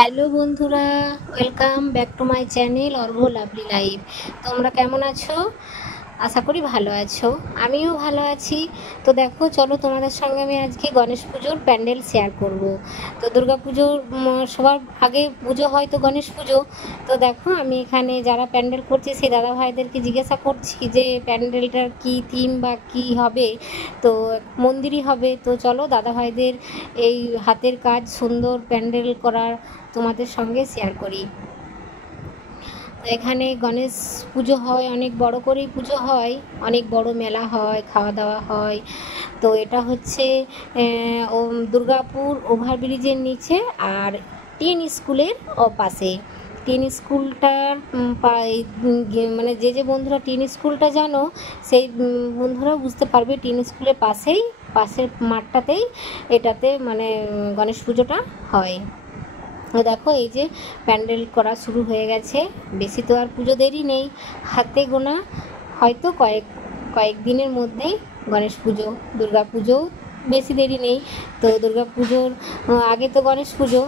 Hello বন্ধুরা, welcome back to my channel Arghya lovely life. তোমরা কেমন আছো? আশা করি ভালো আছো। আমিও ভালো আছি। তো দেখো, চলো তোমাদের সঙ্গে আমি আজকে গণেশ পুজোর প্যান্ডেল শেয়ার করব। তো দুর্গা পুজোর সবার আগে পুজো হয় তো গণেশ পুজো। তো দেখো, আমি এখানে যারা প্যান্ডেল করছে সেই দাদা ভাইদেরকে জিজ্ঞাসা করছি যে প্যান্ডেলটার কি থিম বা কি হবে। তো মন্দিরই হবে। তো চলো দাদা ভাইদের এই হাতের কাজ সুন্দর প্যান্ডেল করার তোমাদের সঙ্গে শেয়ার করি। তো এখানে গণেশ পুজো হয়, অনেক বড় করেই পুজো হয়, অনেক বড় মেলা হয়, খাওয়া দাওয়া হয়। তো এটা হচ্ছে দুর্গাপুর ওভারব্রিজের নিচে আর টিএন স্কুলের পাশে। টিএন স্কুলটার মানে যে বন্ধুরা টিএন স্কুলটা জানো সেই বন্ধুরা বুঝতে পারবে, টিএন স্কুলের পাশের মাঠটাতেই এটাতে মানে গণেশ পুজোটা হয়। দেখো, এই যে প্যান্ডেল করা শুরু হয়ে গেছে। বেশি তো আর পুজো দেরি নেই, হাতে গোনা হয়তো কয়েক দিনের মধ্যেই গণেশ পুজো। দুর্গা পুজো বেশি দেরি নেই। তো দুর্গা পুজোর আগে তো গণেশ পুজো।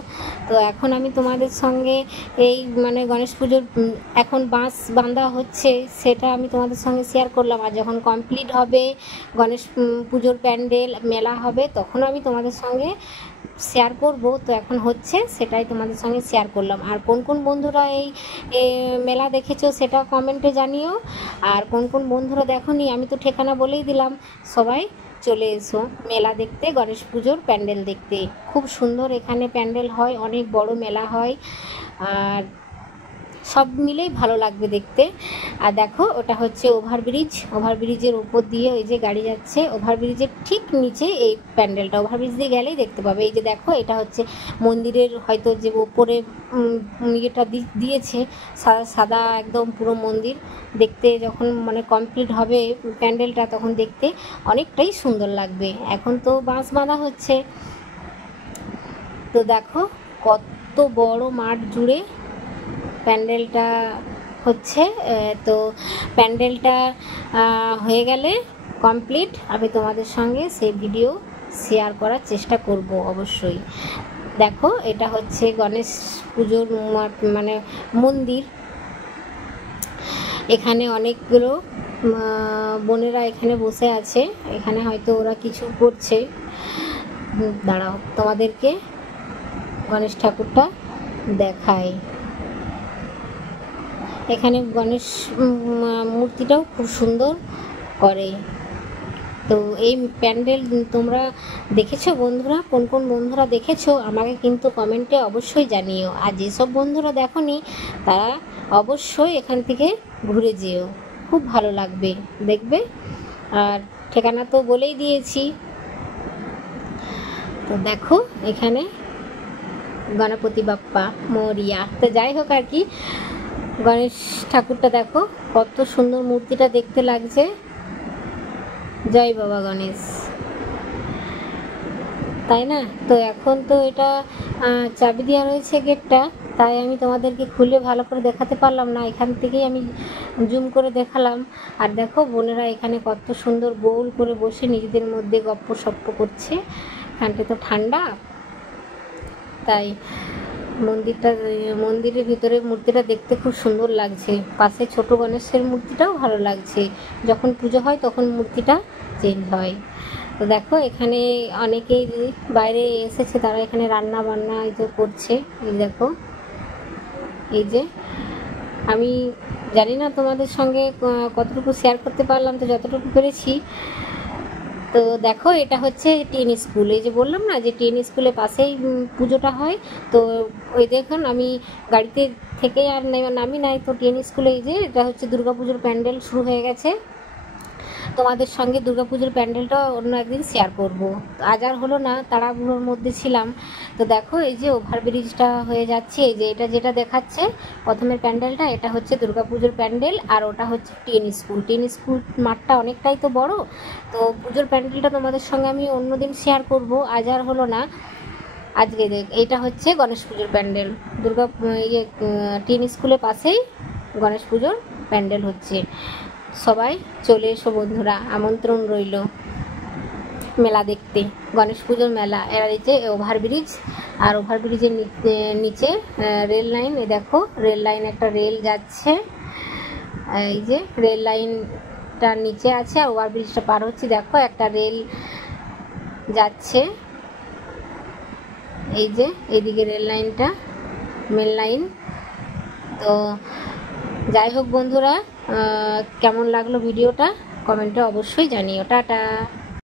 তো এখন আমি তোমাদের সঙ্গে এই মানে গণেশ পুজোর এখন বাঁশ বাঁধা হচ্ছে সেটা আমি তোমাদের সঙ্গে শেয়ার করলাম। আর যখন কমপ্লিট হবে গণেশ পুজোর প্যান্ডেল মেলা হবে তখন আমি তোমাদের সঙ্গে শেয়ার করব। তো এখন হচ্ছে সেটাই তোমাদের সঙ্গে শেয়ার করলাম। আর কোন কোন বন্ধুরা এই মেলা দেখেছো সেটা কমেন্টে জানিও। আর কোন কোন বন্ধুরা দেখোনি, আমি তো ঠিকানা বলেই দিলাম। সবাই চলে এসো মেলা দেখতে, গণেশ পুজোর প্যান্ডেল দেখতে। খুব সুন্দর এখানে প্যান্ডেল হয়, অনেক বড় মেলা হয়, আর সব মিলেই ভালো লাগবে দেখতে। আর দেখো, ওটা হচ্ছে ওভারব্রিজের উপর দিয়ে ওই যে গাড়ি যাচ্ছে, ওভারব্রিজের ঠিক নিচে এই প্যান্ডেলটা। ওভারব্রিজ দিয়ে গেলেই দেখতে পাবে। এই যে দেখো, এটা হচ্ছে মন্দিরের হয়তো যে উপরে ইয়েটা দিয়েছে সাদা সাদা একদম পুরো মন্দির। দেখতে যখন মানে কমপ্লিট হবে প্যান্ডেলটা তখন দেখতে অনেকটাই সুন্দর লাগবে। এখন তো বাঁশ বাঁধা হচ্ছে। তো দেখো কত বড় মাঠ জুড়ে প্যান্ডেলটা হচ্ছে। তো প্যান্ডেলটা হয়ে গেলে কমপ্লিট আমি তোমাদের সঙ্গে সেই ভিডিও শেয়ার করার চেষ্টা করব অবশ্যই। দেখো, এটা হচ্ছে গণেশ পুজোর মানে মন্দির। এখানে অনেকগুলো বোনেরা এখানে বসে আছে, এখানে হয়তো ওরা কিছু করছে। দাঁড়াও, তোমাদেরকে গণেশ ঠাকুরটা দেখায়। এখানে গণেশ মূর্তিটাও খুব সুন্দর করে। তো এই প্যান্ডেল তোমরা দেখেছো বন্ধুরা? কোন কোন বন্ধুরা দেখেছো আমাকে কিন্তু কমেন্টে অবশ্যই জানিও। আর যেসব বন্ধুরা দেখোনি তারা অবশ্যই এখান থেকে ঘুরে যেও, খুব ভালো লাগবে দেখবে। আর ঠিকানা তো বলেই দিয়েছি। তো দেখো, এখানে গণপতি বাপ্পা মরিয়া। তো যাই হোক আর কি, গণেশ ঠাকুরটা দেখো কত সুন্দর মূর্তিটা দেখতে লাগছে। জয় বাবা গণেশ, তাই না? তো এখন তো এটা চাবি দেওয়া রয়েছে গেটটা, তাই আমি তোমাদেরকে খুলে ভালো করে দেখাতে পারলাম না। এখান থেকেই আমি জুম করে দেখালাম। আর দেখো বোনেরা এখানে কত সুন্দর গোল করে বসে নিজেদের মধ্যে গপ্প সপ্প করছে। এখানটা তো ঠান্ডা, তাই মন্দিরের ভিতরে মূর্তিটা দেখতে খুব সুন্দর লাগছে। পাশে ছোট গণেশের মূর্তিটাও ভালো লাগছে। যখন পুজো হয় তখন মূর্তিটা চেঞ্জ হয়। তো দেখো, এখানে অনেকেই বাইরে এসেছে, তারা এখানে রান্না বান্না এই যে করছে। এই দেখো, এই যে আমি জানি না তোমাদের সঙ্গে কতটুকু শেয়ার করতে পারলাম, তো যতটুকু পেরেছি। তো দেখো, এটা হচ্ছে টিএন স্কুল। এই যে বললাম না যে টিএন স্কুলের পাশেই পুজোটা হয়। তো ওই দেখুন, আমি গাড়িতে থেকে আর নামি নাই। তো টিএন স্কুলে এই যে এটা হচ্ছে দুর্গাপুজোর প্যান্ডেল শুরু হয়ে গেছে। তোমাদের সঙ্গে দুর্গাপুজোর প্যান্ডেলটা অন্য একদিন শেয়ার করব। আজ আর হলো না, তাড়াহুড়োর মধ্যে ছিলাম। তো দেখো, এই যে ওভারব্রিজটা হয়ে যাচ্ছে, এই যে এটা যেটা দেখাচ্ছে প্রথমের প্যান্ডেলটা, এটা হচ্ছে দুর্গাপুজোর প্যান্ডেল। আর ওটা হচ্ছে টিএন স্কুল মাঠটা অনেকটাই তো বড়। তো পুজোর প্যান্ডেলটা তোমাদের সঙ্গে আমি অন্যদিন শেয়ার করব, আজ আর হলো না। আজকে এইটা হচ্ছে গণেশ পুজোর প্যান্ডেল। টিএন স্কুলের পাশেই গণেশ পুজোর প্যান্ডেল হচ্ছে। সবাই চলে এসো বন্ধুরা, আমন্ত্রণ রইল মেলা দেখতে, গণেশ পুজোর মেলা। এর এই যে ওভারব্রিজ আর ওভারব্রিজের নিচে রেল লাইন, এই দেখো রেল লাইন, একটা রেল যাচ্ছে, এই যে রেল লাইনটার নিচে আছে, আর ওভারব্রিজটা পার হচ্ছে, দেখো একটা রেল যাচ্ছে, এই যে এইদিকে রেল লাইনটা, মেন লাইন। তো যাই হোক বন্ধুরা, কেমন লাগলো ভিডিওটা কমেন্টে অবশ্যই জানিও। টাটা।